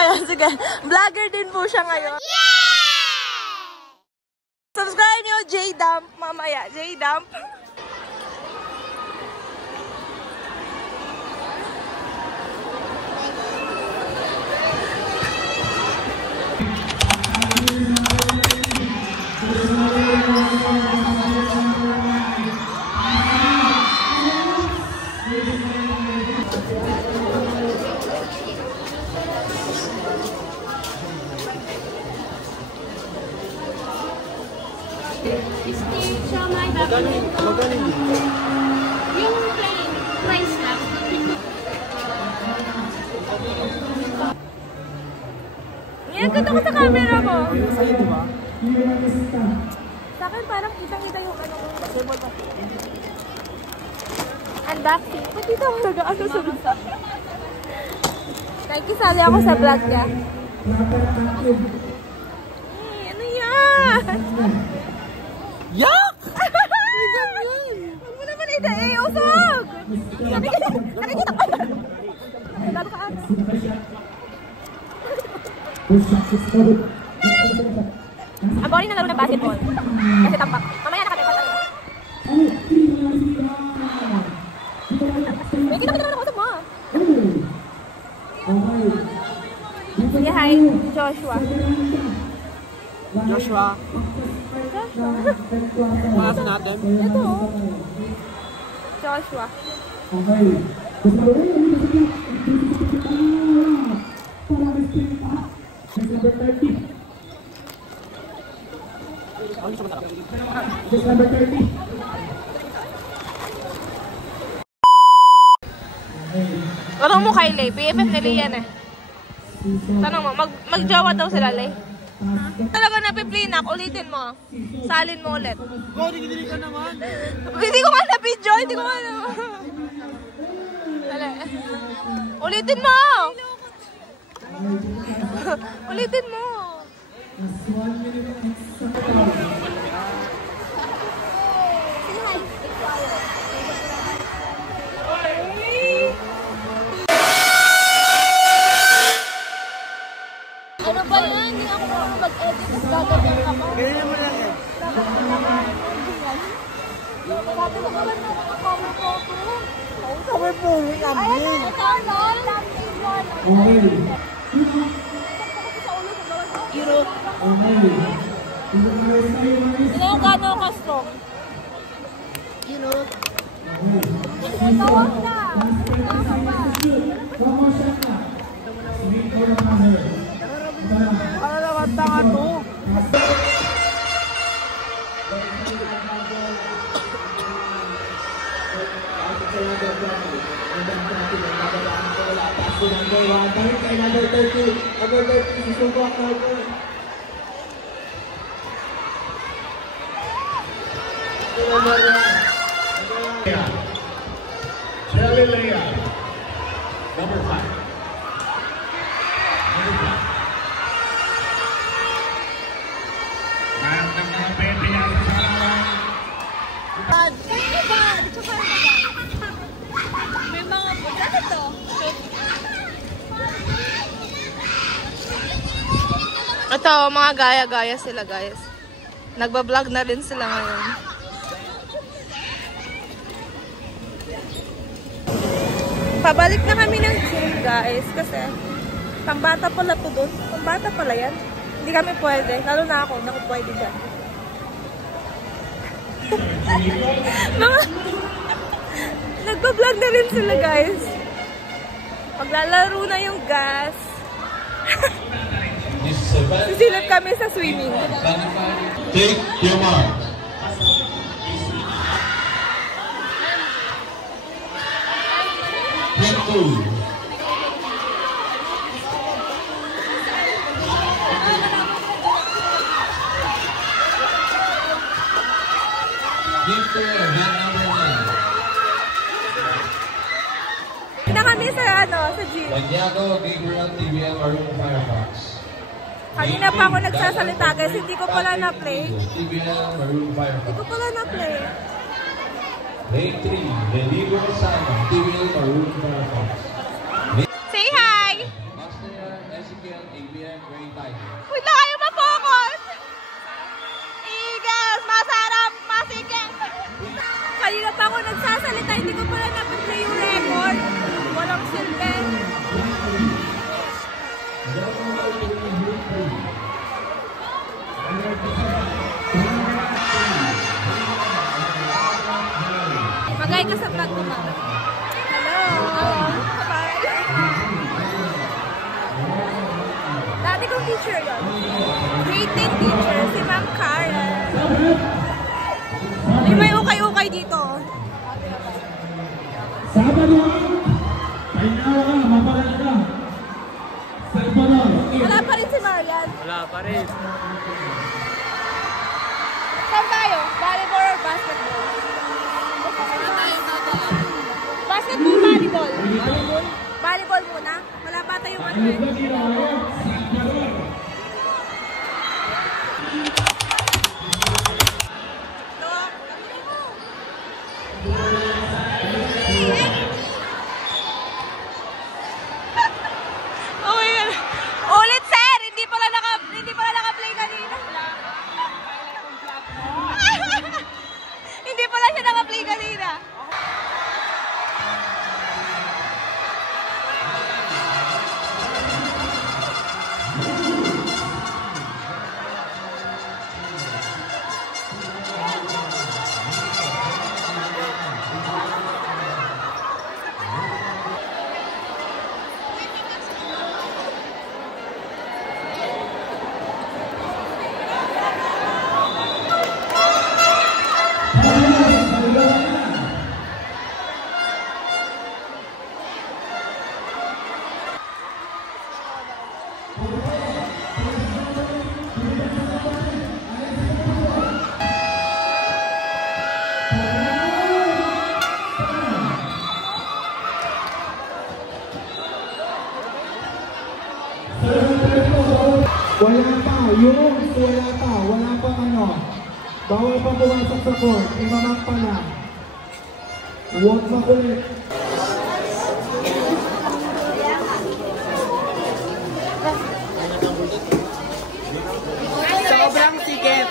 Ayan, sige. Vlogger din po siya ngayon. Yeah! Subscribe nyo, J-Dump. Mamaya, J-Dump. Magaling din. Yung price lang. Yan, ganda ko sa camera mo. Sa'yo, di ba? Sa akin parang kitang-kita yung ano. Unboxing. Ba't dito ako nag-ano sa vlog? Nakikisali ako sa vlog niya. Ano yan? Yak! Huwag mo naman usog! Nakikita ko yan. Lalo ka ata. Ang boring na laro ng basketball. Kasi tampak. Mamaya nakatipad ako. May kita naman ako sa mo. Sige, hi. Joshua. Joshua. Pangalan natin. Ito. Joshua. Tanong mo kay Lay, BFF ni Lay yan eh. Tanong mo, magjawa daw sila Lay. Talaga napiplinak, ulitin mo. Salin mo ulit. Hindi ka naman. Hindi ko nga na-video, hindi ko nga na... Ulitin mo! Ulitin mo! Ano ba yan? Hindi ako mag-edit at gagawin ako. Ganyan mo lang eh. Sabi ko ba na nakakamay ko ako? Sabi po, Ayan na, ito no? Euro. Sino yung gano'n ka-strong? Ito, tawag na. Ano naman tanga to? Galilea, number 5. May mga buta na to. Ito, mga gaya-gaya sila guys. Nagbablog na rin sila ngayon. Pabalik na kami ng gym guys kasi pambata pala to doon. Pambata pala yan. Hindi kami pwede. Lalo na ako, hindi ako pwede dyan. Mga nagbablog na rin sila guys. Maglalaro na yung gas. Sisilip kami sa swimming. Take your mark. Pinto. sa gym. Maniago, Gabriel, TVL, Maroon Firefox. Kanina pa ako nagsasalita guys, hindi ko pala na-play. TVL, Maroon Firefox. Hindi ko pala na-play. Lane 3, Leligo Rosano, TVL, Maroon Firefox. Say hi! Master, Ezekiel, ABM, Grey Tiger. Wait na kayo ma-focus! Eagles! Masarap! Masikip! Kanina pa ako nagsasalita, hindi ko pala na-play yung record. Walang silbi. Magay ka sa vlog ko, mama. Hello! Bye! Dati kong teacher yun. Grade 10 teacher, si Ma'am Karen. Ay, may ukay-ukay dito. Sabado, ay nawa ka, mapagal ka. Sabado. Wala pa rin si Marian. Wala pa rin. Saan tayo? Volleyball or basketball? Basketball, volleyball. Volleyball? Volleyball muna. Wala pa tayong ano eh. Oh my God. Ulit sir, hindi pala naka-play kanina. Hindi pala siya naka-play kanina. Wala pa ano. Bawal pa pumasok sa court, imamang pa lang. Huwag makulit. Sobrang sikip.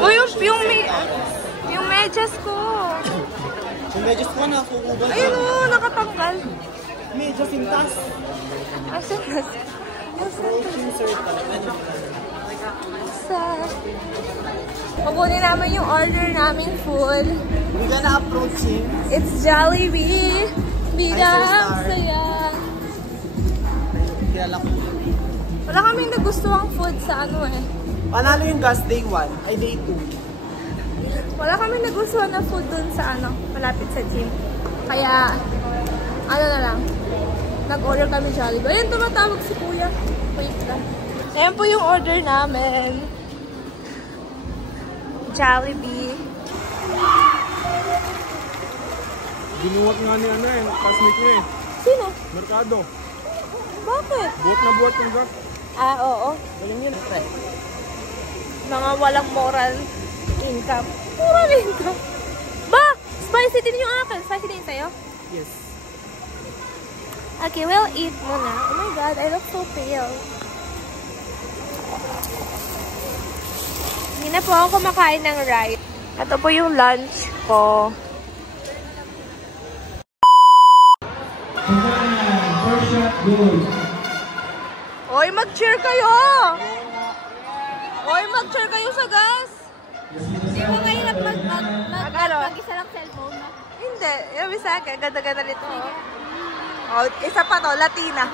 Uy, yung medyas ko. Yung medyo ko na, kukuban. Ayun o, nakatanggal. Medyo sintas. Asan na? Protein sir. Pakunin namin yung order naming food. We gonna approach him. It's Jollibee. Bidang sir. saya. Kilala ko. Wala kaming nagustuhang food sa ano eh. Panalo yung gas day 1, ay day 2. Wala kaming nagustuhan na food dun sa ano, malapit sa gym. Kaya, ano na lang, nag-order kami Jollibee. Ayun, tumatawag si Kuya. Wait lang. Ayan po yung order namin. Jollibee. Ginuwat nga ni ano eh, classmate niya eh. Sino? Merkado. Bakit? Buot na buot yung gas. Ah, oo. Galing yun. Mga walang moral income. Moral income? Ba! Spicy din yung akin. Spicy din sa'yo? Yes. Okay, we'll eat muna. Oh my God, I look so pale. Hindi na po ako kumakain ng rice. Ito po yung lunch ko. First shot, goal. Oy, mag-cheer kayo! Oy, mag-cheer kayo sa gas! Hindi mo mahirap mag-isa lang cellphone na. Hindi. Yung isa, ganda-ganda nito. Oh, isa pa to, Latina.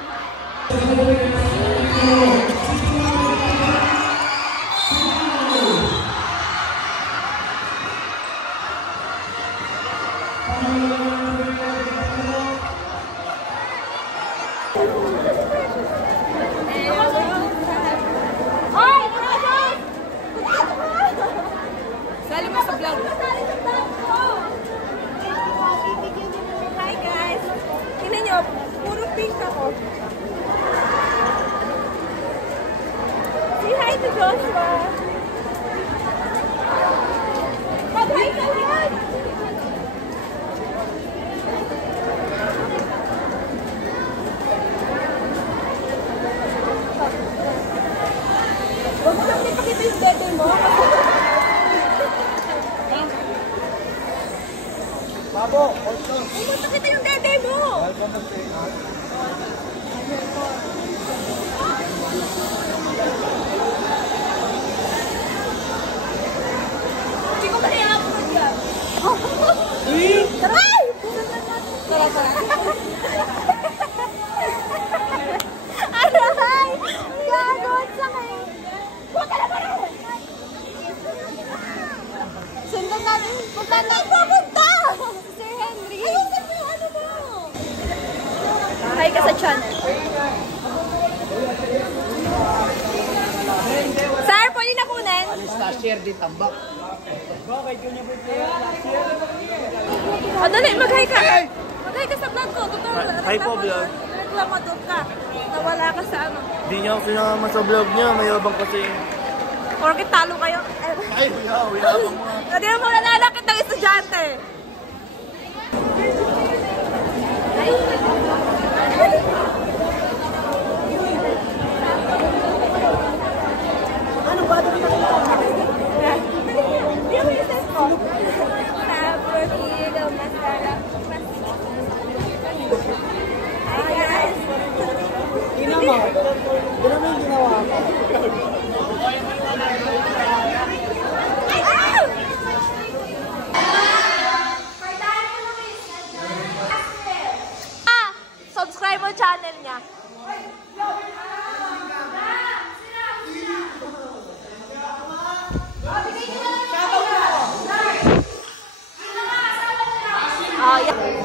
pink ako. Say hi to Joshua. Mag-hi ka yan! Huwag mo lang ipakita yung dede mo. Babo, also. Huwag mo ipakita yung dede mo. Welcome to Vegas. Hindi ko kaya ako mag-vlog. Taray! Tara pa. Aray! Gagot sa kayo. Huwag ka na ba rin? Sundan natin. Punta na. Pupunta! Sir Henry. Ayusin mo yung ano mo. Hi ka sa channel. Sir, pwede na kunin? Last year, di tambak. O, dali, mag-hi ka. Mag-hi ka sa vlog ko. Hi po, vlog. Reklamador ka. Nawala ka sa ano. Hindi niya ako sinama sa vlog niya. Mayabang kasi. Porkit talo kayo. Ay, mayabang mo. Hindi mo nalalakit ng estudyante. Ano ba? Di mo yung test ko? Tapos, ilaw, mascara. Hi guys! Tingnan mo. Tingnan mo yung ginawa ko. Subscribe mo channel niya. Oh, yeah.